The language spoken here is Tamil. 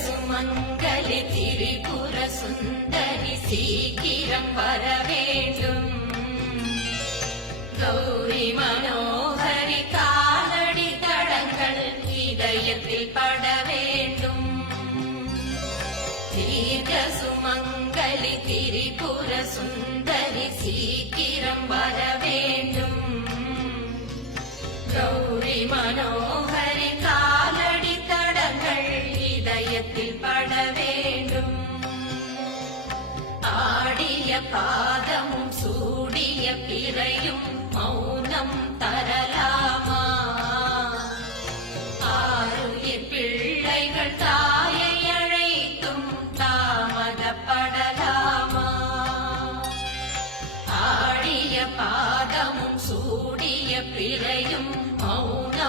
சுமங்கலி திரிபுர சுந்தரி சீக்கிரம் வர வேண்டும். கௌரி மனோகரி காலடி தடங்கள் இதயத்தில் பட வேண்டும். தீர்க்க சுமங்கலி திரிபுர சுந்தரி சீக்கிரம் வர வேண்டும். கௌரி மனோ இதயத்தில் பட வேண்டும். ஆடிய பாதமும் சூடிய பிறையும் மௌனம் தரலாமா? ஆறுய பிள்ளைகள் தாயை அழைத்தும் தாமதப்படலாமா? ஆடிய பாதமும் சூடிய பிறையும் மௌனம்